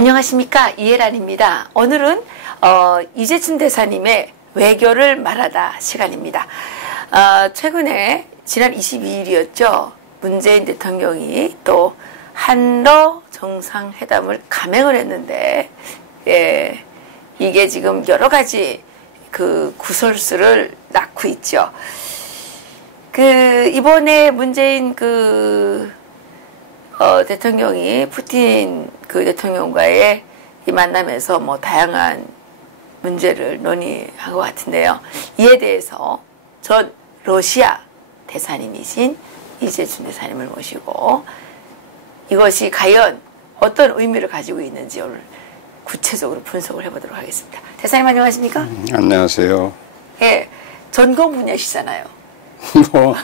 안녕하십니까, 이혜란입니다. 오늘은 이재춘 대사님의 외교를 말하다 시간입니다. 최근에 지난 22일이었죠. 문재인 대통령이 또 한러 정상회담을 감행을 했는데, 이게 지금 여러 가지 그 구설수를 낳고 있죠. 이번에 문재인 대통령이 푸틴 대통령과의 이 만남에서 뭐 다양한 문제를 논의한 것 같은데요. 이에 대해서 전 러시아 대사님이신 이재춘 대사님을 모시고 이것이 과연 어떤 의미를 가지고 있는지 오늘 구체적으로 분석을 해보도록 하겠습니다. 대사님 안녕하십니까? 안녕하세요. 예, 전공 분야시잖아요. 뭐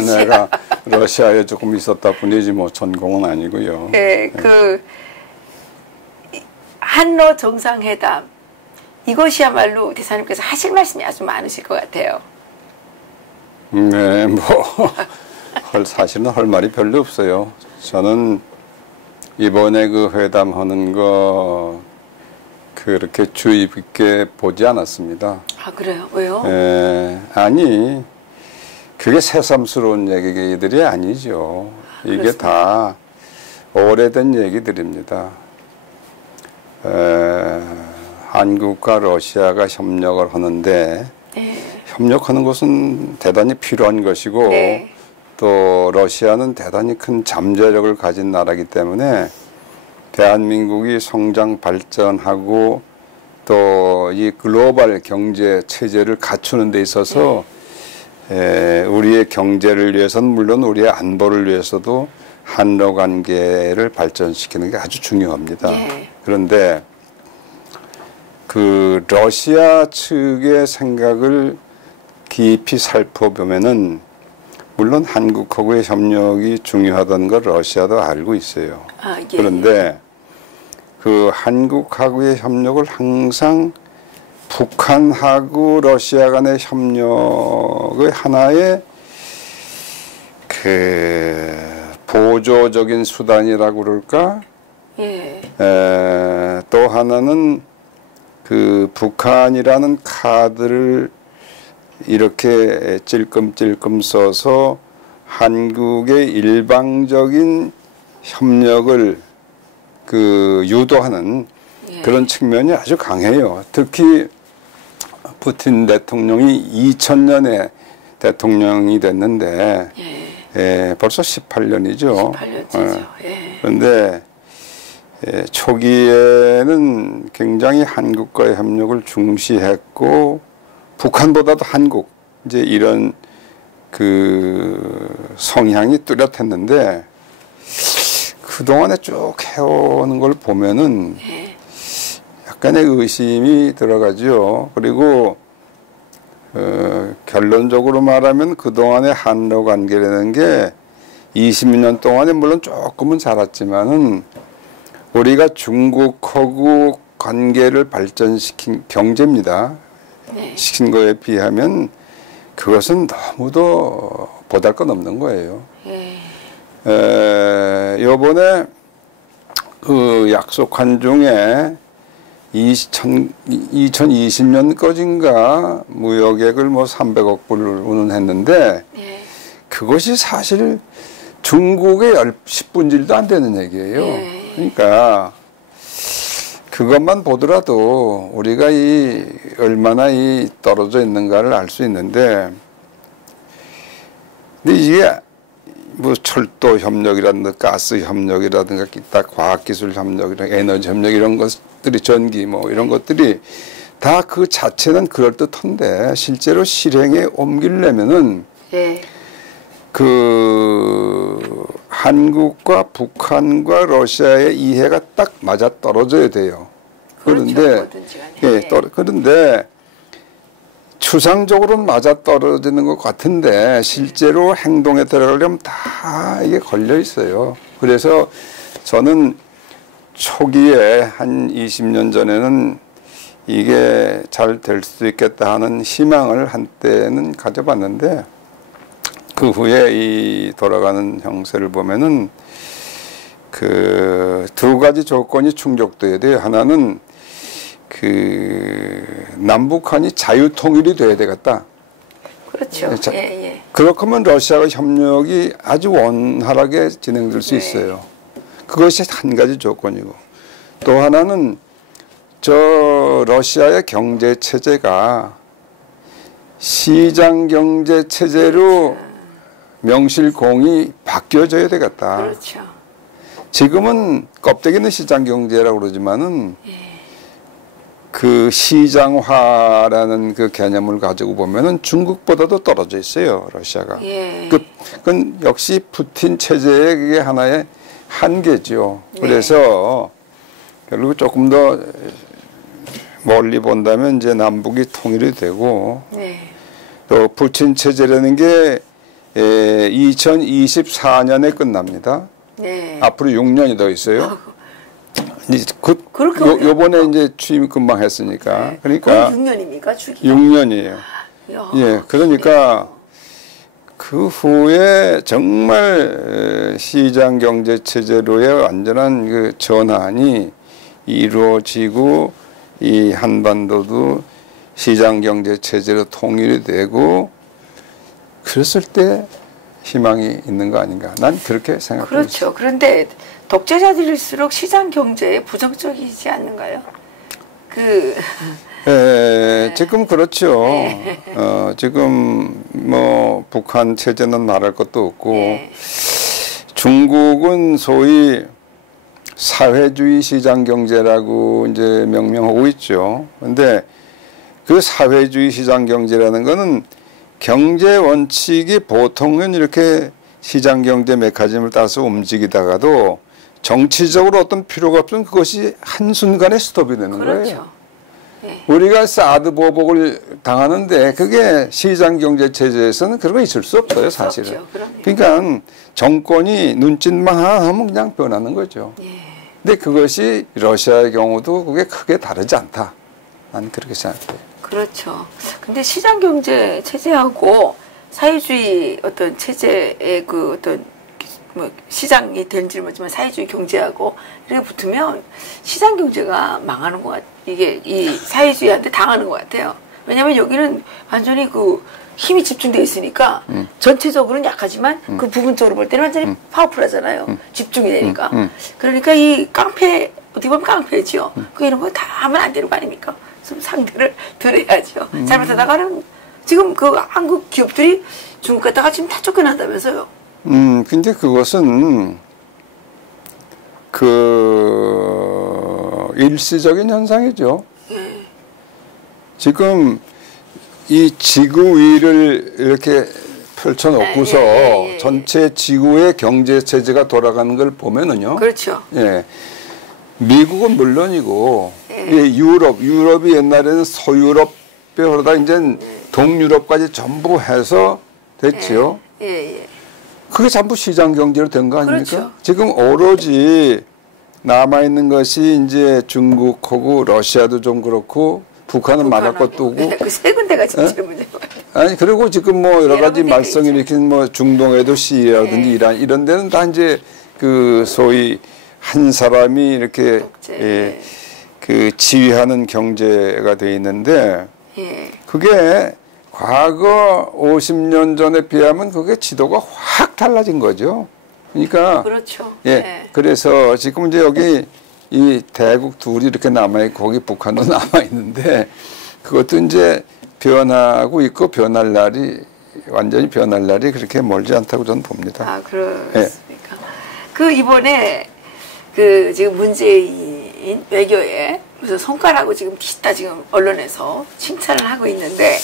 내가 러시아에 조금 있었다 뿐이지 뭐 전공은 아니고요. 예, 한러 정상회담 이것이야말로 대사님께서 하실 말씀이 아주 많으실 것 같아요. 네, 뭐 사실은 할 말이 별로 없어요. 저는 이번에 그 회담하는 거 그렇게 주의 깊게 보지 않았습니다. 아, 그래요? 왜요? 아니 그게 새삼스러운 얘기들이 아니죠. 이게 그렇습니다. 다 오래된 얘기들입니다. 한국과 러시아가 협력을 하는데 협력하는 것은 대단히 필요한 것이고 또 러시아는 대단히 큰 잠재력을 가진 나라이기 때문에 대한민국이 성장 발전하고 또 이 글로벌 경제 체제를 갖추는 데 있어서 우리의 경제를 위해서는 물론 우리의 안보를 위해서도 한러 관계를 발전시키는 게 아주 중요합니다. 그런데 러시아 측의 생각을 깊이 살펴보면은 물론 한국하고의 협력이 중요하다는 걸 러시아도 알고 있어요. 그런데 한국하고의 협력을 항상 북한하고 러시아 간의 협력의 하나의 보조적인 수단이라고 그럴까? 또 하나는 북한이라는 카드를 이렇게 찔끔찔끔 써서 한국의 일방적인 협력을 유도하는 그런 측면이 아주 강해요. 특히 푸틴 대통령이 2000년에 대통령이 됐는데 벌써 18년이죠. 18년이죠. 그런데 초기에는 굉장히 한국과의 협력을 중시했고 북한보다도 한국 이제 이런 성향이 뚜렷했는데 그동안에 쭉 해오는 걸 보면은 약간의 의심이 들어가죠. 그리고 결론적으로 말하면 그동안의 한러 관계라는 게 20년 동안에 물론 조금은 자랐지만은 우리가 중국하고 관계를 발전시킨 경제입니다. 시킨 거에 비하면 그것은 너무도 보잘것없는 거예요. 요번에 약속한 중에 2020년까지인가 무역액을 300억 불을 운운했는데 그것이 사실 중국의 10분질도 안 되는 얘기예요. 그러니까 그것만 보더라도 우리가 얼마나 떨어져 있는가를 알 수 있는데, 근데 이게 철도 협력이라든가 가스 협력이라든가 기타 과학기술 협력이라든가 에너지 협력 이런 것들이 전기 이런 것들이 다 그 자체는 그럴듯한데 실제로 실행에 옮기려면은 한국과 북한과 러시아의 이해가 딱 맞아 떨어져야 돼요. 그런데 그런데 추상적으로는 맞아 떨어지는 것 같은데 실제로 행동에 들어가려면 다 이게 걸려 있어요. 그래서 저는 초기에 한 20년 전에는 이게 잘 될 수도 있겠다 하는 희망을 한때는 가져봤는데 그 후에 이 돌아가는 형세를 보면은 그 두 가지 조건이 충족돼야 돼요. 하나는 그 남북한이 자유 통일이 돼야 되겠다. 그렇죠. 자, 예, 예. 그렇게 하면 러시아와 협력이 아주 원활하게 진행될 수 네. 있어요. 그것이 한 가지 조건이고, 또 하나는 저 러시아의 경제 체제가 시장 경제 체제로 명실공히 바뀌어져야 되겠다. 그렇죠. 지금은 껍데기는 시장 경제라고 그러지만은 예. 그 시장화라는 그 개념을 가지고 보면은 중국보다도 떨어져 있어요, 러시아가. 예. 그건 역시 푸틴 체제의 그게 하나의 한계죠. 네. 그래서 결국 조금 더 멀리 본다면 이제 남북이 통일이 되고, 네. 또 푸틴 체제라는 게 2024년에 끝납니다. 네. 앞으로 6년이 더 있어요. 이제 그렇게 요번에 이제 취임 금방 했으니까. 네. 그러니까 6년입니까? 주기? 6년이에요. 이야. 예, 그러니까 그 후에 정말 시장 경제 체제로의 완전한 그 전환이 이루어지고, 이 한반도도 시장 경제 체제로 통일이 되고, 그랬을 때 희망이 있는 거 아닌가? 난 그렇게 생각합니다. 그렇죠. 그런데 독재자들일수록 시장 경제에 부정적이지 않는가요? 지금 그렇죠. 지금 뭐 북한 체제는 말할 것도 없고, 네. 중국은 소위 사회주의 시장 경제라고 이제 명명하고 있죠. 근데 그 사회주의 시장 경제라는 거는 경제 원칙이 보통은 이렇게 시장 경제 메커니즘을 따라서 움직이다가도 정치적으로 어떤 필요가 없으면 그것이 한순간에 스톱이 되는 거예요. 그렇죠. 네. 우리가 사드 보복을 당하는데 그게 시장 경제 체제에서는 그런 거 있을 수 없어요, 사실은. 없죠. 그럼요. 그러니까 정권이 눈짓만 하나 하면 그냥 변하는 거죠. 예. 근데 그것이 러시아의 경우도 그게 크게 다르지 않다. 난 그렇게 생각해요. 그렇죠. 근데 시장 경제 체제하고 사회주의 어떤 체제의 그 어떤 뭐 시장이 되는지 모르지만 사회주의 경제하고 이렇게 붙으면 시장 경제가 망하는 것 같. 이게 이 사회주의한테 당하는 것 같아요. 왜냐하면 여기는 완전히 그 힘이 집중되어 있으니까 전체적으로는 약하지만 그 부분적으로 볼 때는 완전히 파워풀하잖아요. 집중이 되니까. 그러니까 이 깡패 어떻게 보면 깡패지요. 그 이런 거 다 하면 안 되는 거 아닙니까? 좀 상대를 들어야죠. 잘못하다가는 지금 그 한국 기업들이 중국 갔다가 지금 다 쫓겨난다면서요. 근데 그것은 일시적인 현상이죠. 지금 이 지구 위를 이렇게 펼쳐놓고서 전체 지구의 경제 체제가 돌아가는 걸 보면은요. 그렇죠. 예. 미국은 물론이고, 유럽이 옛날에는 서유럽에 그러다 이제 동유럽까지 전부 해서 됐지요. 그게 전부 시장 경제로 된 거 아닙니까? 그렇죠. 지금 오로지 남아있는 것이 이제 중국하고 러시아도 좀 그렇고, 북한은 말할 것도 없고. 그 세 군데가 진짜 문제가 아니, 그리고 지금 뭐 여러 가지 군데가 말썽이 일으킨 뭐 중동에도 시리아라든지 이란 이런 데는 다 이제 그 소위 한 사람이 이렇게 그 지휘하는 경제가 돼 있는데 그게 과거 50년 전에 비하면 그게 지도가 확 달라진 거죠. 그러니까 그렇죠. 그래서 지금 이제 여기 이 대국 둘이 이렇게 남아있고 거기 북한도 남아있는데 그것도 이제 변하고 있고 완전히 변할 날이 그렇게 멀지 않다고 저는 봅니다. 아, 그렇습니까? 그 이번에 그 지금 문재인 외교에 무슨 성과라고 지금 기타 지금 언론에서 칭찬을 하고 있는데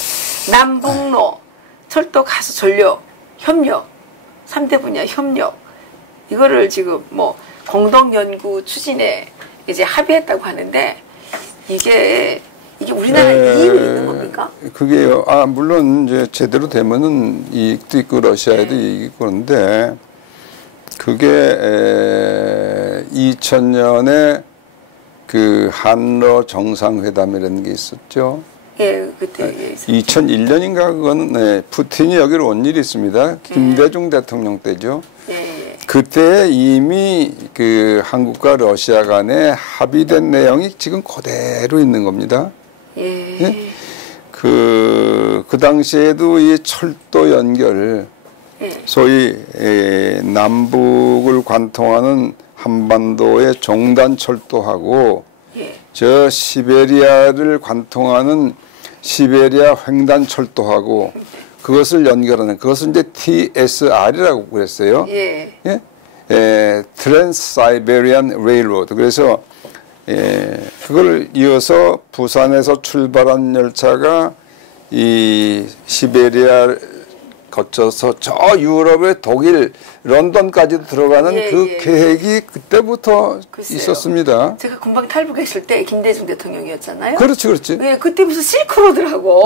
남북로 철도 가수 전력 협력 3대 분야 협력 이거를 지금 뭐 공동 연구 추진에 이제 합의했다고 하는데 이게 우리나라 이익이 있는 겁니까? 그게요. 물론 이제 제대로 되면은 이익도 있고 러시아에도 이익이 있고 그런데 그게 2000년에 그 한러 정상회담이라는 게 있었죠. 그때 2001년인가 그거는 푸틴이 여기로 온 일이 있습니다. 김대중 대통령 때죠. 그때 이미 그 한국과 러시아 간에 합의된 내용이 지금 그대로 있는 겁니다. 예. 예? 그 당시에도 이 철도 연결, 예. 소위 남북을 관통하는 한반도의 종단 철도하고 예. 저 시베리아를 관통하는 시베리아 횡단 철도하고 그것을 연결하는 그것은 이제 TSR이라고 그랬어요. 예. 예? Trans-Siberian Railroad. 그래서 그걸 이어서 부산에서 출발한 열차가 이 시베리아 거쳐서 저 유럽의 독일 런던까지도 들어가는 예, 그 예. 계획이 그때부터 글쎄요. 있었습니다. 제가 금방 탈북했을 때 김대중 대통령이었잖아요. 그렇지, 그렇지. 예, 그때 무슨 실크로드라고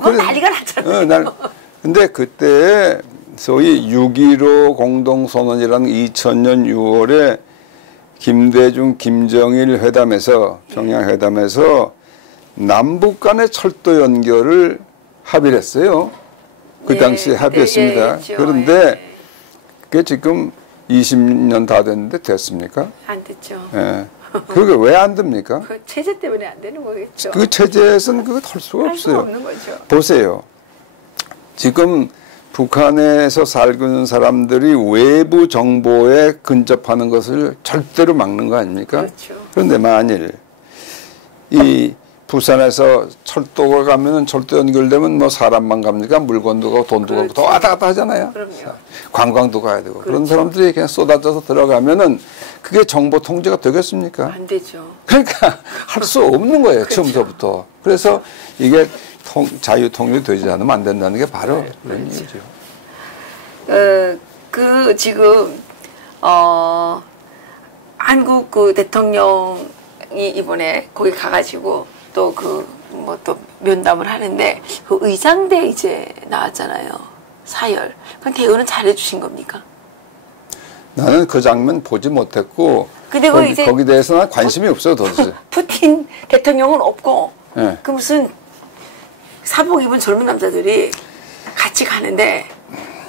그래. 난리가 났잖아요. 근데 그때 소위 6.15 공동선언이라는 2000년 6월에 김대중, 김정일 회담에서 평양회담에서 남북 간의 철도 연결을 합의를 했어요. 그 예, 당시에 합의했습니다. 했죠. 그런데 예. 그게 지금 20년 다 됐는데 됐습니까? 안 됐죠. 예. 그게 왜 안 됩니까? 그 체제 때문에 안 되는 거겠죠. 그 체제에서는 그거 할 수가 할 수가 없어요. 없는 거죠. 보세요. 지금 북한에서 살고 있는 사람들이 외부 정보에 근접하는 것을 절대로 막는 거 아닙니까? 그렇죠. 그런데 만일 이 부산에서 철도가 가면은 철도 연결되면 뭐 사람만 갑니까? 물건도 가고 돈도 가고 또 왔다 갔다 하잖아요. 그럼요. 관광도 가야 되고 그런 그렇죠. 사람들이 그냥 쏟아져서 들어가면은 그게 정보 통제가 되겠습니까? 안 되죠. 그러니까 할 수 없는 거예요. 그렇죠. 처음부터. 그래서 이게 자유 통일이 되지 않으면 안 된다는 게 바로 그런 그렇죠. 얘기죠. 그 지금 한국 그 대통령이 이번에 거기 가가지고 또 그 뭐 또 면담을 하는데 그 의장대 이제 나왔잖아요. 사열. 그럼 대우는 잘해주신 겁니까? 나는 그 장면 보지 못했고 근데 거기 대해서는 관심이 없어요. 도대체. 푸틴 대통령은 없고 네. 그 무슨 사복 입은 젊은 남자들이 같이 가는데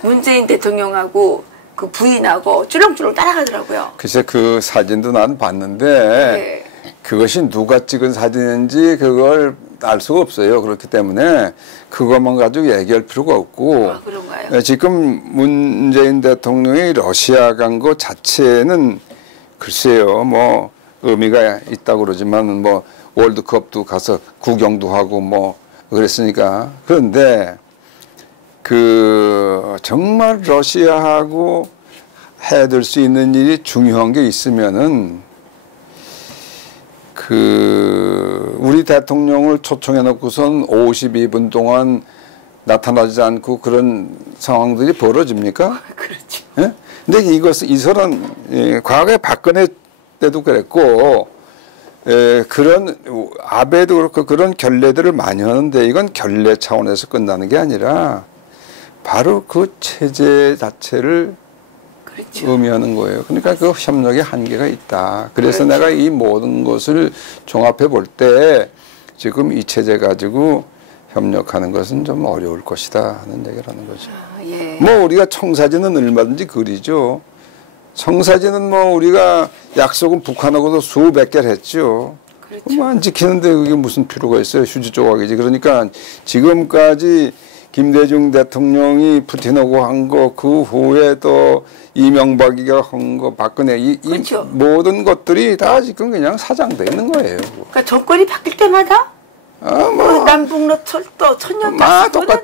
문재인 대통령하고 그 부인하고 쭈렁쭈렁 따라가더라고요. 글쎄 그 사진도 난 봤는데 네. 그것이 누가 찍은 사진인지 그걸 알 수가 없어요. 그렇기 때문에 그것만 가지고 얘기할 필요가 없고 아, 그런가요? 지금 문재인 대통령이 러시아 간 거 자체는 글쎄요 뭐 의미가 있다고 그러지만 뭐 월드컵도 가서 구경도 하고 뭐 그랬으니까 그런데 그 정말 러시아하고 해야 될 수 있는 일이 중요한 게 있으면은 그 우리 대통령을 초청해 놓고선 52분 동안 나타나지 않고 그런 상황들이 벌어집니까? 그렇죠. 예? 근데 이 사람 과거에 박근혜 때도 그랬고 그런 아베도 그렇고 그런 결례들을 많이 하는데 이건 결례 차원에서 끝나는 게 아니라 바로 그 체제 자체를 그렇죠. 의미하는 거예요. 그러니까 그 협력의 한계가 있다. 그래서 그렇죠. 내가 이 모든 것을 종합해 볼 때 지금 이 체제 가지고 협력하는 것은 좀 어려울 것이다 하는 얘기라는 거죠. 아, 예. 뭐 우리가 청사진은 얼마든지 그리죠. 청사진은 뭐 우리가 약속은 북한하고도 수백 개를 했죠. 그렇죠. 뭐 안 지키는데 그게 무슨 필요가 있어요. 휴지 조각이지. 그러니까 지금까지 김대중 대통령이 푸틴하고 한 거 그 후에 또 이명박이가 한 거 박근혜 그렇죠. 이 모든 것들이 다 지금 그냥 사장돼 있는 거예요. 그러니까 정권이 바뀔 때마다 뭐 남북로 철도 천년가스 할 때마다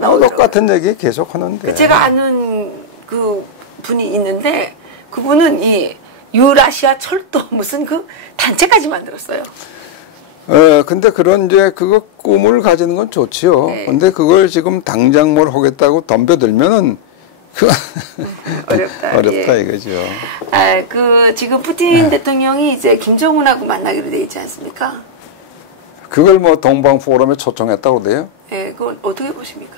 나오더라고요. 똑같은 얘기 계속 하는데. 제가 아는 그 분이 있는데 그분은 이 유라시아 철도 무슨 그 단체까지 만들었어요. 근데 그런 이제 그거 꿈을 가지는 건 좋지요. 네. 근데 그걸 지금 당장 뭘 하겠다고 덤벼들면은 그 어렵다 예. 이거죠. 그 지금 푸틴 대통령이 이제 김정은하고 만나기로 돼 있지 않습니까? 그걸 뭐 동방 포럼에 초청했다고 돼요? 예, 그걸 어떻게 보십니까?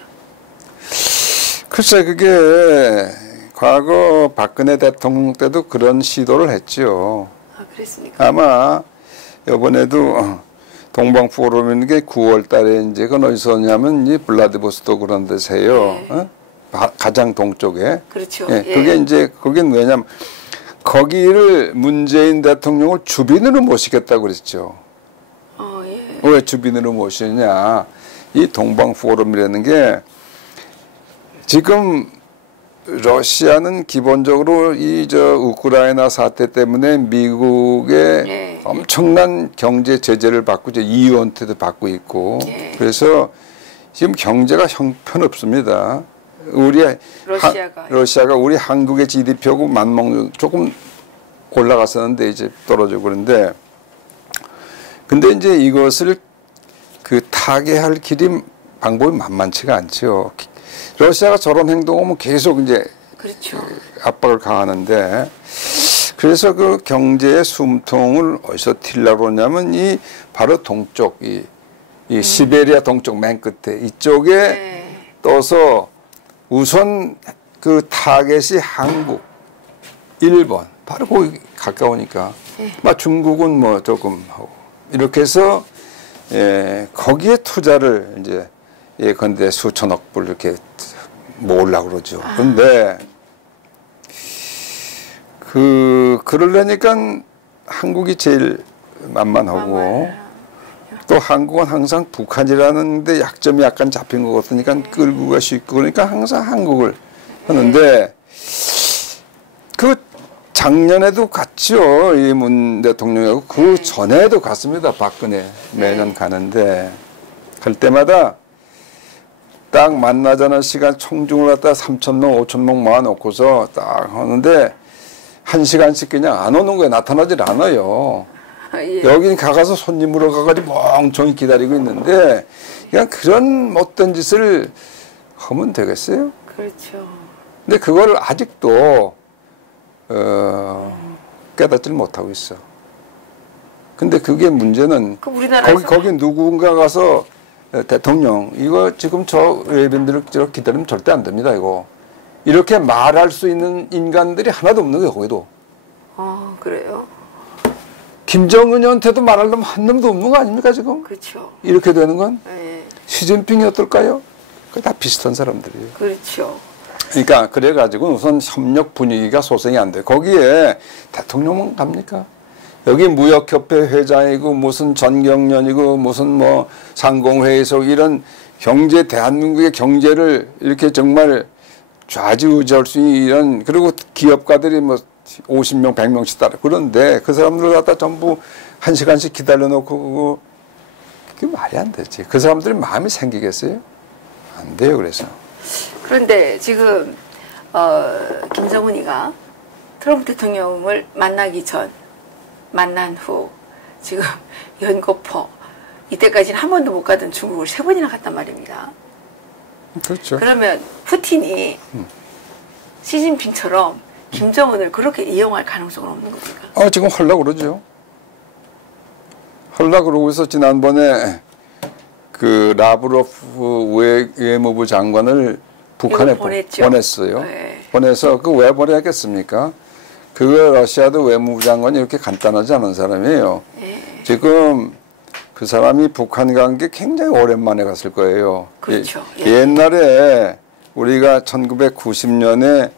글쎄 그게 과거 박근혜 대통령 때도 그런 시도를 했죠. 아, 그랬습니까? 아마 이번에도 동방 포럼인 게 9월 달에 이제 그건 어디서 하냐면 이 블라디보스토크 그런 데서 해요. 네. 가장 동쪽에. 그렇죠. 예, 예. 그게 이제 거긴 왜냐면 거기를 문재인 대통령을 주빈으로 모시겠다고 그랬죠. 예. 왜 주빈으로 모시느냐? 이 동방 포럼이라는 게 지금 러시아는 기본적으로 이 우크라이나 사태 때문에 미국의 예. 엄청난 경제 제재를 받고 이제 EU한테도 받고 있고 예. 그래서 지금 경제가 형편없습니다. 러시아가 우리 한국의 GDP하고 맞먹는 조금 올라갔었는데 이제 떨어지고 그런데 근데 이제 이것을 그 타개할 길이 방법이 만만치가 않죠. 러시아가 저런 행동하면 계속 이제 그렇죠. 압박을 가하는데 그래서 그 경제의 숨통을 어디서 틔려고 그러냐면 이 바로 동쪽 이 시베리아 동쪽 맨 끝에 이쪽에 네. 떠서 우선 그 타겟이 한국, 일본 바로 거기 가까우니까 막 중국은 뭐 조금 하고 이렇게 해서 거기에 투자를 이제 예컨대 수천억 불 이렇게 모으려고 그러죠. 근데 그러려니까 한국이 제일 만만하고 또 한국은 항상 북한이라는 데 약점이 약간 잡힌 것 같으니까 끌고 갈 수 있고 그러니까 항상 한국을 하는데 그 작년에도 갔죠. 이 문 대통령하고 그 전에도 갔습니다. 박근혜 매년 가는데 갈 때마다 딱 만나자는 시간 총중을 갖다 3,000명, 5,000명 모아놓고서 딱 하는데 1시간씩 그냥 안 오는 거예요. 나타나질 않아요. 예. 여긴 가서 손님으로 가가지고 멍청이 기다리고 있는데 그냥 그런 못된 짓을 하면 되겠어요? 그렇죠. 근데 그걸 아직도 깨닫질 못하고 있어. 근데 그게 문제는 거기 누군가 가서 대통령 이거 지금 저 외빈들을 기다리면 절대 안 됩니다. 이거 이렇게 말할 수 있는 인간들이 하나도 없는 거예요. 거기도. 그래요? 김정은한테도 말할 놈 한 놈도 없는 거 아닙니까 지금? 그렇죠. 이렇게 되는 건? 네. 시진핑이 어떨까요? 그 다 비슷한 사람들이에요. 그렇죠. 그러니까 그래가지고 우선 협력 분위기가 소생이 안 돼. 거기에 대통령만 갑니까? 여기 무역협회 회장이고 무슨 전경련이고 무슨 뭐 상공회의소 이런 경제 대한민국의 경제를 이렇게 정말 좌지우지할 수 있는 이런 그리고 기업가들이 뭐 50명, 100명씩 따라 그런데 그 사람들을 갖다 전부 1시간씩 기다려놓고 그게 말이 안 되지. 그 사람들이 마음이 생기겠어요? 안 돼요. 그래서. 그런데 지금 김정은이가 트럼프 대통령을 만나기 전, 만난 후 지금 연거포 이때까지는 한 번도 못 가던 중국을 3번이나 갔단 말입니다. 그렇죠. 그러면 푸틴이 시진핑처럼 김정은을 그렇게 이용할 가능성은 없는 겁니까? 지금 하려고 그러죠. 하려고 그러고 있어. 지난번에 그 라브로프 외무부 장관을 북한에 보냈어요. 네. 보내서 그 왜 보내겠습니까? 그 러시아도 외무부 장관이 이렇게 간단하지 않은 사람이에요. 네. 지금 그 사람이 북한 간 게 굉장히 오랜만에 갔을 거예요. 그렇죠. 옛날에 우리가 1990년에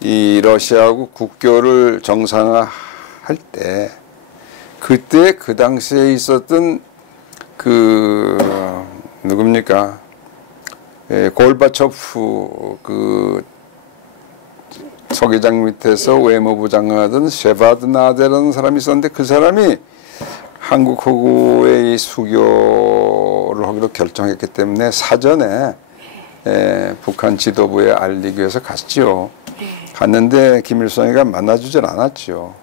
이 러시아하고 국교를 정상화할 때 그때 그 당시에 있었던 그 누굽니까? 골바초프 그 서기장 밑에서 외무부 장관하던 셰바드나데라는 사람이 있었는데 그 사람이 한국하고의 이 수교를 하기로 결정했기 때문에 사전에 북한 지도부에 알리기 위해서 갔지요. 갔는데 김일성이가 만나주질 않았죠.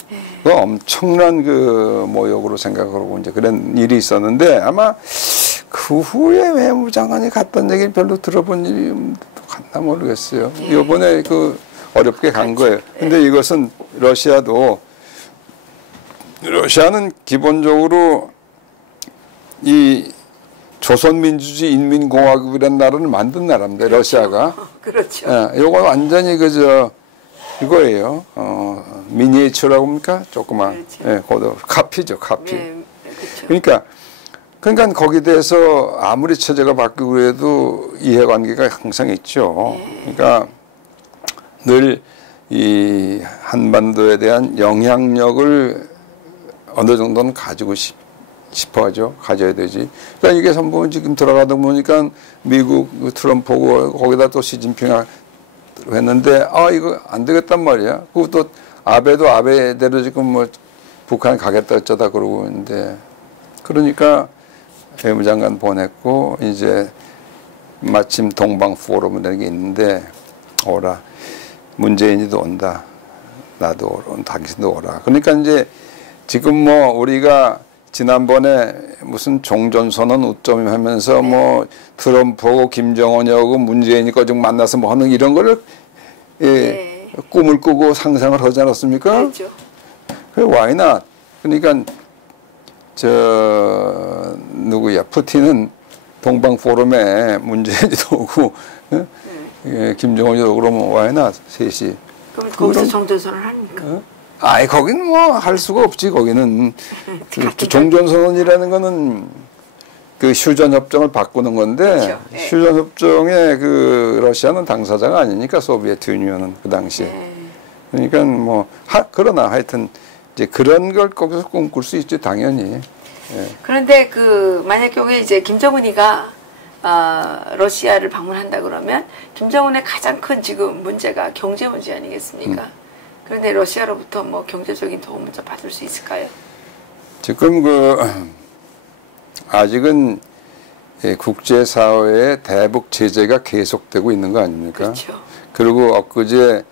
그 엄청난 그 모욕으로 생각하고 이제 그런 일이 있었는데 아마 그 후에 외무장관이 갔던 얘기를 별로 들어본 일이 갔나 모르겠어요. 이번에 그 어렵게 간 거예요. 근데 이것은 러시아는 기본적으로 이 조선민주주의 인민공화국이라는 나라를 만든 나라입니다. 그렇죠. 러시아가. 그렇죠. 이거 완전히 이거예요. 미니에이처라고 합니까? 조그만. 그렇죠. 카피죠, 카피. 네, 그렇죠. 그러니까 그러니까 거기에 대해서 아무리 체제가 바뀌고 그래도 이해관계가 항상 있죠. 그러니까 늘 이 한반도에 대한 영향력을 어느 정도는 가지고 싶어 하죠. 가져야 되지. 그러니까 이게 전부 지금 들어가다 보니까 미국 트럼프고 거기다 또 시진핑 했는데 이거 안 되겠단 말이야. 그리고 또 아베도 아베대로 지금 뭐 북한 가겠다 어쩌다 그러고 있는데 그러니까 외무장관 보냈고 이제 마침 동방 포럼이라는 게 있는데 오라. 문재인이도 온다. 나도 온다. 당신도 오라. 그러니까 이제 지금 뭐 우리가 지난번에 무슨 종전선언 우점이 하면서 뭐 트럼프하고 김정은하고 문재인이 거좀 만나서 뭐 하는 이런 거를 꿈을 꾸고 상상을 하지 않았습니까? 그렇죠. 그 why not? 그러니까 저 누구야 푸틴은 동방 포럼에 문재인이도 오고 김정은이도 오고 그러면 why not? 셋이. 그럼 거기서 종전선언을 합니까? 아이 거기는 뭐 할 수가 없지. 거기는 종전선언이라는 거는 그 휴전협정을 바꾸는 건데 그렇죠. 휴전협정에 그 러시아는 당사자가 아니니까 소비에트 유니언은 그 당시에. 그러니까 뭐 그러나 하여튼 이제 그런 걸 거기서 꿈꿀 수 있지 당연히. 그런데 그 만약 경우에 이제 김정은이가 러시아를 방문한다 그러면 김정은의 가장 큰 지금 문제가 경제 문제 아니겠습니까? 그런데 러시아로부터 뭐 경제적인 도움을 좀 받을 수 있을까요? 지금 아직은 국제사회의 대북 제재가 계속되고 있는 거 아닙니까? 그렇죠. 그리고 엊그제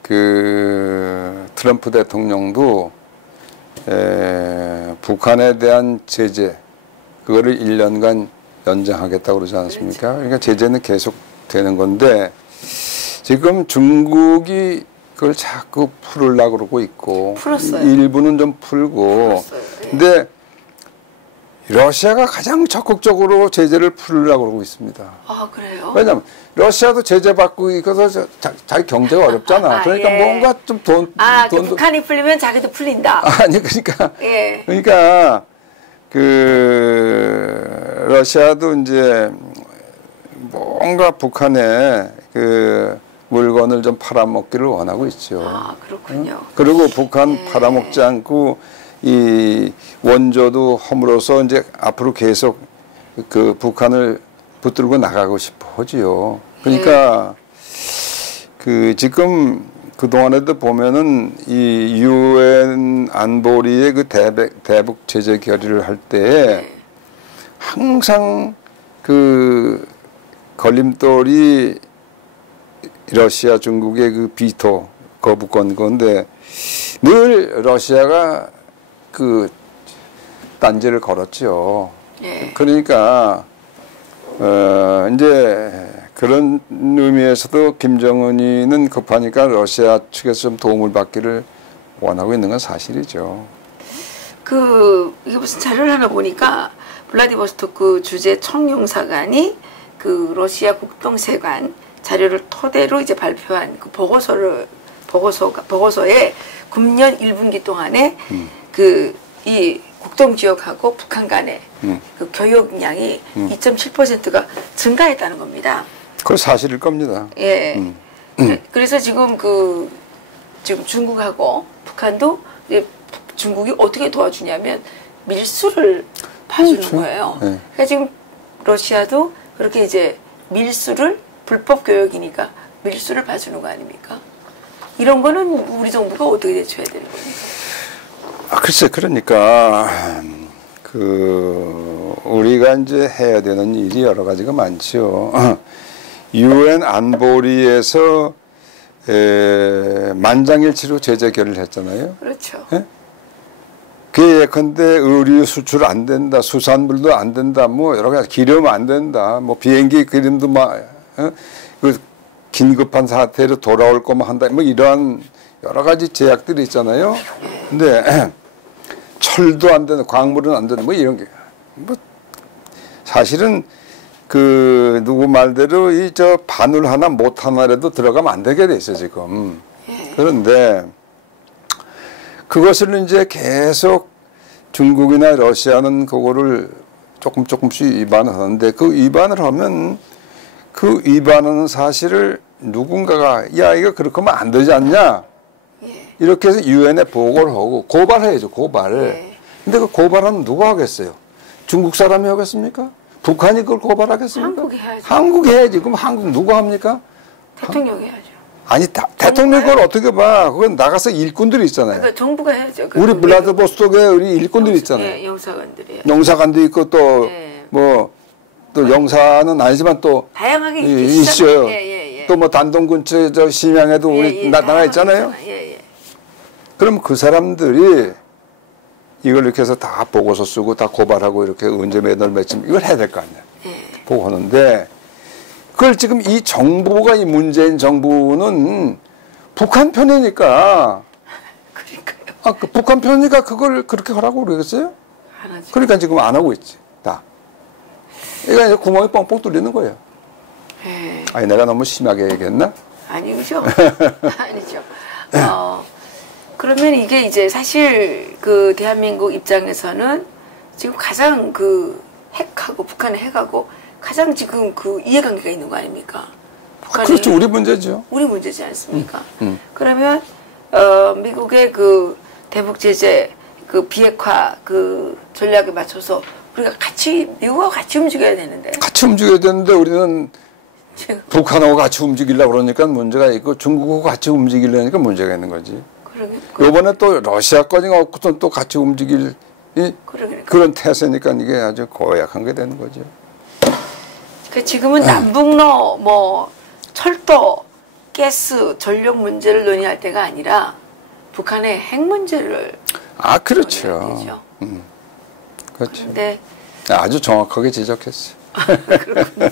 그 트럼프 대통령도 북한에 대한 제재 그거를 1년간 연장하겠다고 그러지 않습니까? 그렇죠. 그러니까 제재는 계속 되는 건데 지금 중국이 그걸 자꾸 풀으려고 그러고 있고 풀었어요. 일부는 좀 풀고 풀었어요. 근데 러시아가 가장 적극적으로 제재를 풀으려고 그러고 있습니다. 아 그래요? 왜냐하면 러시아도 제재 받고 있어서 자기 경제가 어렵잖아. 그러니까 뭔가 좀 돈도 북한이 풀리면 자기도 풀린다. 아니 그러니까 그러니까 그 러시아도 이제 뭔가 북한에 그 물건을 좀 팔아먹기를 원하고 있죠. 아 그렇군요. 그리고 북한 팔아먹지 않고 이 원조도 허물어서 이제 앞으로 계속 그 북한을 붙들고 나가고 싶어 하지요. 그러니까 그 지금 그동안에도 보면은 이 유엔 안보리의 그 대북 제재 결의를 할 때 항상 그 걸림돌이 러시아 중국의 그 비토 거부권 건데 늘 러시아가 그 딴지를 걸었죠. 그러니까 이제 그런 의미에서도 김정은이는 급하니까 러시아 측에서 좀 도움을 받기를 원하고 있는 건 사실이죠. 이게 무슨 자료를 하나 보니까 블라디보스토크 주재 청용사관이 그 러시아 국동세관 자료를 토대로 이제 발표한 그 보고서에 금년 1분기 동안에 이 국동지역하고 북한 간의 그 교역량이 2.7%가 증가했다는 겁니다. 그건 사실일 겁니다. 그래서 지금 지금 중국하고 북한도 이제 중국이 어떻게 도와주냐면 밀수를 봐주는 거예요. 그러니까 지금 러시아도 그렇게 이제 밀수를 불법 교역이니까 밀수를 봐주는 거 아닙니까? 이런 거는 우리 정부가 어떻게 대처해야 되는 겁니까? 글쎄, 그러니까 우리가 이제 해야 되는 일이 여러 가지가 많죠. 유엔 안보리에서 만장일치로 제재 결의를 했잖아요. 그렇죠. 그 예컨대 의류 수출 안 된다, 수산물도 안 된다, 뭐 여러 가지 기름 안 된다, 뭐 비행기 기름도 그 긴급한 사태로 돌아올 거만 한다, 뭐 이러한 여러 가지 제약들이 있잖아요. 근데 철도 안 된다, 광물은 안 된다, 뭐 이런 게 뭐 사실은 누구 말대로 바늘 하나 못 하나라도 들어가면 안 되게 돼 있어 지금. 그런데 그것을 이제 계속 중국이나 러시아는 그거를 조금씩 위반을 하는데 그 위반을 하면 그 위반하는 사실을 누군가가 야 이거 그렇게 하면 안 되지 않냐 이렇게 해서 유엔에 보고를 하고 고발해야죠. 고발을. 근데 그 고발은 누가 하겠어요? 중국 사람이 하겠습니까? 북한이 그걸 고발하겠습니까? 한국이 해야죠. 한국이 해야지. 그럼 한국 누가 합니까? 대통령이 해야죠. 아니 대통령 그걸 어떻게 봐? 그건 나가서 일꾼들이 있잖아요. 그러니까 정부가 해야죠. 우리 블라디보스톡에 우리 일꾼들이 있잖아요. 예, 영사관들이. 영사관도 있고 또 뭐 또 영사는 아니지만 또 다양하게 있어요. 예. 또 뭐 단동 근처에 저 심양에도 우리 나라 있잖아요. 그럼 그 사람들이 이걸 이렇게 해서 다 보고서 쓰고 다 고발하고 이렇게 언제 몇월 며칠 이걸 해야 될 거 아니야. 보고 하는데 그걸 지금 이 정부가 이 문재인 정부는 북한 편이니까 그러니까요. 그 북한 편이니까 그걸 그렇게 하라고 그러겠어요? 안 하죠. 그러니까 지금 안 하고 있지. 다. 이거 이제 구멍이 뻥뻥 뚫리는 거예요. 아니 내가 너무 심하게 얘기했나? 아니죠. 아니죠. 그러면 이게 이제 사실 그 대한민국 입장에서는 지금 가장 그 핵하고 북한의 핵하고 가장 지금 그 이해관계가 있는 거 아닙니까? 그렇죠. 우리 문제죠. 우리 문제지 않습니까? 그러면 미국의 그 대북 제재 그 비핵화 그 전략에 맞춰서 우리가 같이 미국하고 같이 움직여야 되는데. 같이 움직여야 되는데 우리는 지금 북한하고 같이 움직이려고 그러니까 문제가 있고 중국하고 같이 움직이려니까 문제가 있는 거지. 요번에 또 러시아까지 갖고서 또 같이 움직일 그런 태세니까 이게 아주 고약한 게 되는 거죠. 그 지금은 남북로 뭐 철도, 가스, 전력 문제를 논의할 때가 아니라 북한의 핵 문제를 그렇죠. 그렇죠. 근데 아주 정확하게 지적했어요. 그렇군요.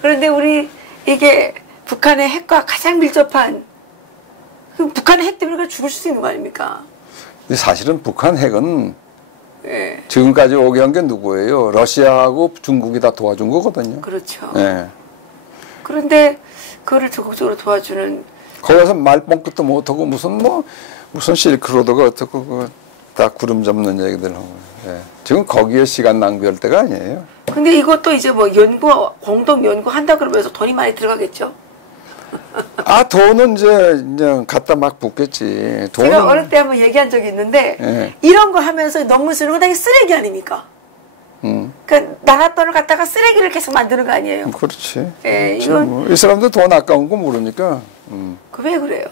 그런데 우리 이게 북한의 핵과 가장 밀접한 북한의 핵 때문에 죽을 수 있는 거 아닙니까? 근데 사실은 북한 핵은 지금까지 오게 한 게 누구예요? 러시아하고 중국이 다 도와준 거거든요. 그렇죠. 네. 그런데 그거를 적극적으로 도와주는 거기서 말뻥끝도 못하고 무슨 실크로드가 어떻고 다 구름 잡는 얘기들 하고. 지금 거기에 시간 낭비할 때가 아니에요. 근데 이것도 이제 뭐 공동 연구한다 그러면서 돈이 많이 들어가겠죠? 돈은 이제 갖다 막 붓겠지. 돈은 제가 어릴 때 한번 얘기한 적이 있는데 이런 거 하면서 논문 쓰는 건 되게 쓰레기 아닙니까? 그러니까 나라 돈을 갖다가 쓰레기를 계속 만드는 거 아니에요? 그렇지. 이건 이 사람들 돈 아까운 거 모르니까. 왜 그래요?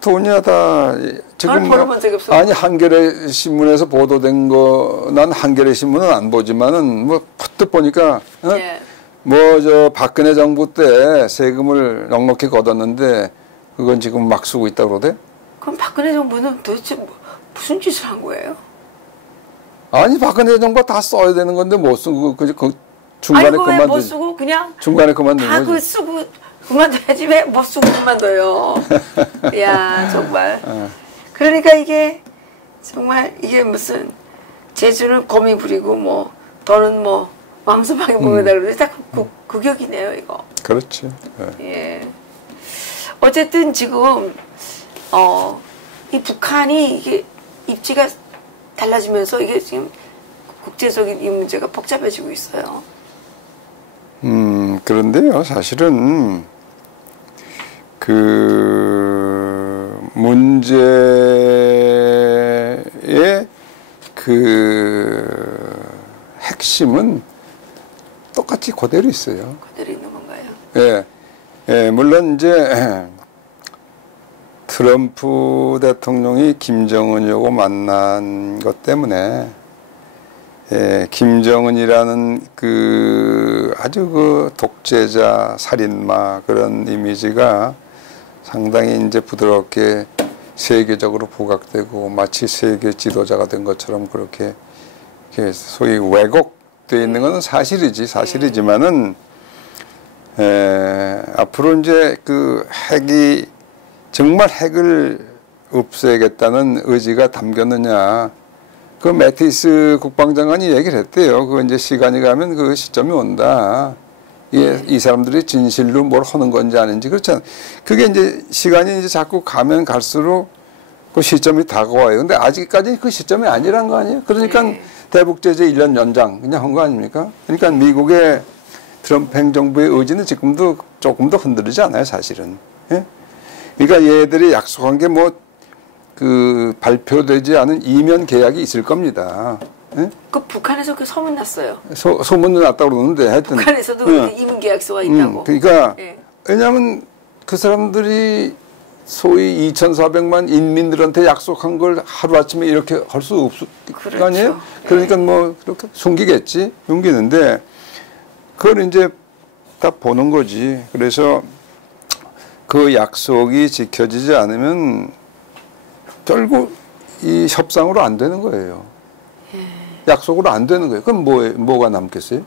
돈이야 다 지금 벌어본 적이 없어. 아니 한겨레 신문에서 보도된 거 난 한겨레 신문은 안 보지만은 뭐 퍼뜩 보니까 저 박근혜 정부 때 세금을 넉넉히 걷었는데 그건 지금 막 쓰고 있다고 그러대? 그럼 박근혜 정부는 도대체 무슨 짓을 한 거예요? 아니 박근혜 정부가 다 써야 되는 건데 못 쓰고 그 중간에 왜 못 쓰고 그냥 중간에 그만둔 거지. 다 쓰고 그만둬야지 왜 못 쓰고 그만둬요. 야 정말. 그러니까 이게 정말 이게 무슨 제주는 곰이 부리고 뭐 돈은 뭐 왕소방에 모여다 그러는데 딱 극역이네요 이거. 그렇죠. 어쨌든 지금 이 북한이 이게 입지가 달라지면서 이게 지금 국제적인 이 문제가 복잡해지고 있어요. 그런데요, 사실은 그 문제의 그 핵심은 똑같이 그대로 있어요. 그대로 있는 건가요? 물론 이제 트럼프 대통령이 김정은하고 만난 것 때문에 김정은이라는 그 아주 그 독재자, 살인마 그런 이미지가 상당히 이제 부드럽게 세계적으로 부각되고 마치 세계 지도자가 된 것처럼 그렇게 소위 왜곡되어 있는 것은 사실이지만은 앞으로 이제 그 핵이 정말 핵을 없애겠다는 의지가 담겼느냐. 그 매티스 국방장관이 얘기를 했대요. 그 이제 시간이 가면 그 시점이 온다. 이 사람들이 진실로 뭘 하는 건지 아닌지 그렇잖아. 그게 이제 시간이 이제 자꾸 가면 갈수록 그 시점이 다가와요. 근데 아직까지 그 시점이 아니란 거 아니에요? 그러니까 대북 제재 1년 연장 그냥 한 거 아닙니까? 그러니까 미국의 트럼프 행정부의 의지는 지금도 조금 더 흔들리지 않아요, 사실은. 예? 그러니까 얘들이 약속한 게 뭐 그 발표되지 않은 이면 계약이 있을 겁니다. 예? 그 북한에서 그 소문 났어요. 소문은 났다고 그러는데 하여튼 북한에서도 그렇게 이문 계약서가 있다고. 그러니까 예. 왜냐하면 그 사람들이 소위 2,400만 인민들한테 약속한 걸 하루아침에 이렇게 할 수 없을 그렇죠. 거 아니에요? 그러니까 뭐 그렇게 숨기겠지. 숨기는데 그걸 이제 다 보는 거지. 그래서 그 약속이 지켜지지 않으면 결국 이 협상으로 안 되는 거예요. 약속으로 안 되는 거예요. 그럼 뭐가 남겠어요?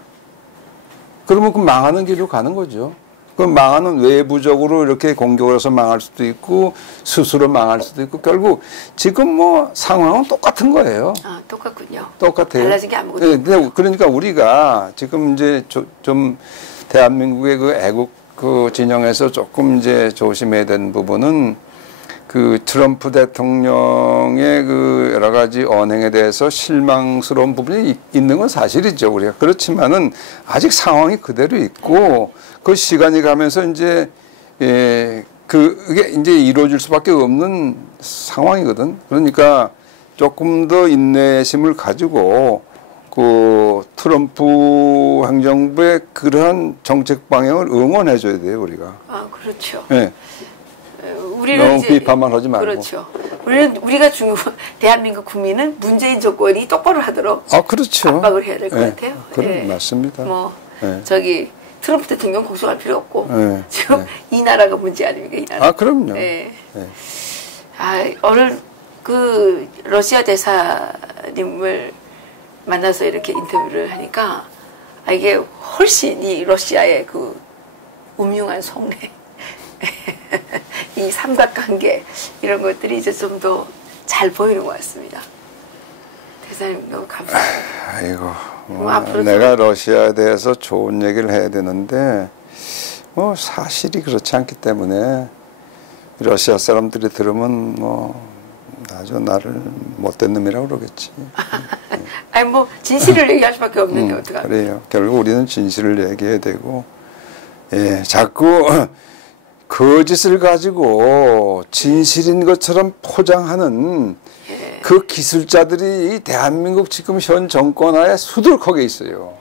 그러면 그 망하는 길로 가는 거죠. 그럼 망하는 외부적으로 이렇게 공격을 해서 망할 수도 있고 스스로 망할 수도 있고 결국 지금 뭐 상황은 똑같은 거예요. 아, 똑같군요. 똑같아요. 달라진 게 아무것도 없고. 그러니까 우리가 지금 이제 좀 대한민국의 그 애국 그 진영에서 조금 이제 조심해야 되는 부분은 그 트럼프 대통령의 그 여러 가지 언행에 대해서 실망스러운 부분이 있는 건 사실이죠. 우리가 그렇지만은 아직 상황이 그대로 있고 그 시간이 가면서 이제 그게 이제 이루어질 수밖에 없는 상황이거든. 그러니까 조금 더 인내심을 가지고 그 트럼프 행정부의 그러한 정책 방향을 응원해줘야 돼요, 우리가. 아, 그렇죠. 네. 우리는 너무 이제 비판만 하지 말고. 그렇죠. 우리가 대한민국 국민은 문재인 정권이 똑바로 하도록 그렇죠. 압박을 해야 될 것 네. 같아요. 그래, 예. 맞습니다. 뭐 네. 저기 트럼프 대통령 고소할 필요 없고 네. 지금 네. 이 나라가 문제 아닙니까? 이 나라. 그럼요. 예. 네. 오늘 그 러시아 대사님을 만나서 이렇게 인터뷰를 하니까 이게 훨씬 이 러시아의 그 음흉한 속내 이 삼각관계 이런 것들이 이제 좀 더 잘 보이는 것 같습니다. 대사님 너무 감사합니다. 아이고, 앞으로 내가 러시아에 대해서 좋은 얘기를 해야 되는데 뭐 사실이 그렇지 않기 때문에 러시아 사람들이 들으면 뭐 아주 나를 못된 놈이라고 그러겠지. 아니 뭐 진실을 얘기할 수밖에 없는데 어떡합니까? 그래요. 결국 우리는 진실을 얘기해야 되고, 자꾸 거짓을 가지고 진실인 것처럼 포장하는 그 기술자들이 이 대한민국 지금 현 정권하에 수두룩하게 있어요.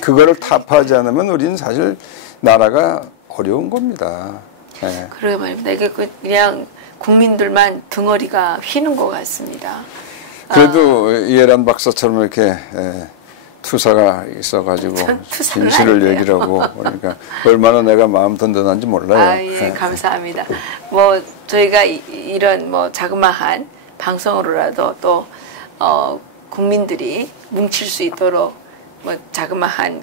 그거를 타파하지 않으면 우리는 사실 나라가 어려운 겁니다. 예. 그러게 말입니다. 이게 그냥 국민들만 등어리가 휘는 것 같습니다. 그래도 이해란 박사처럼 이렇게 투사가 있어가지고 진실을 얘기를 하고 그러니까 얼마나 내가 마음 든든한지 몰라요. 예, 감사합니다. 뭐 저희가 이런 뭐 자그마한 방송으로라도 또 국민들이 뭉칠 수 있도록 뭐 자그마한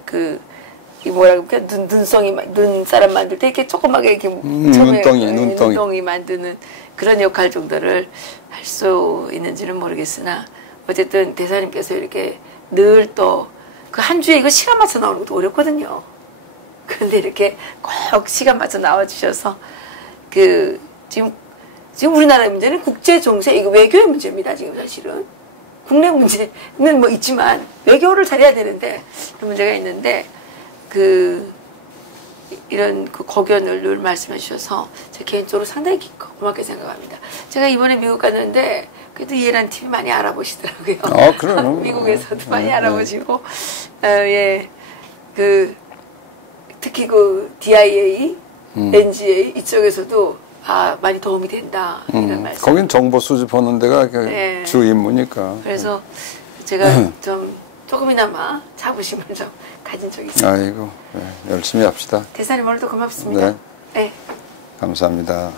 이 뭐라 그럴까 눈사람 만들 때 이렇게 조그맣게 이렇게 눈덩이 만드는 그런 역할 정도를 할 수 있는지는 모르겠으나 어쨌든 대사님께서 이렇게 늘 또 그 한 주에 이거 시간 맞춰 나오는 것도 어렵거든요. 그런데 이렇게 꼭 시간 맞춰 나와주셔서 지금 우리나라의 문제는 국제 정세 이거 외교의 문제입니다. 지금 사실은 국내 문제는 뭐 있지만 외교를 잘해야 되는데 그런 문제가 있는데 이런 거견을 늘 말씀해 주셔서 제 개인적으로 상당히 고맙게 생각합니다. 제가 이번에 미국 갔는데 그래도 이해란 TV 많이 알아보시더라고요. 그럼. 미국에서도 많이 알아보시고, 특히 DIA, NGA 이쪽에서도 많이 도움이 된다 이런 말씀. 거긴 정보 수집하는 데가 주 임무니까. 그래서 제가 좀 조금이나마 자부심을 좀 가진 적이 있습니다. 아이고, 열심히 합시다. 대사님 오늘도 고맙습니다. 네. 감사합니다.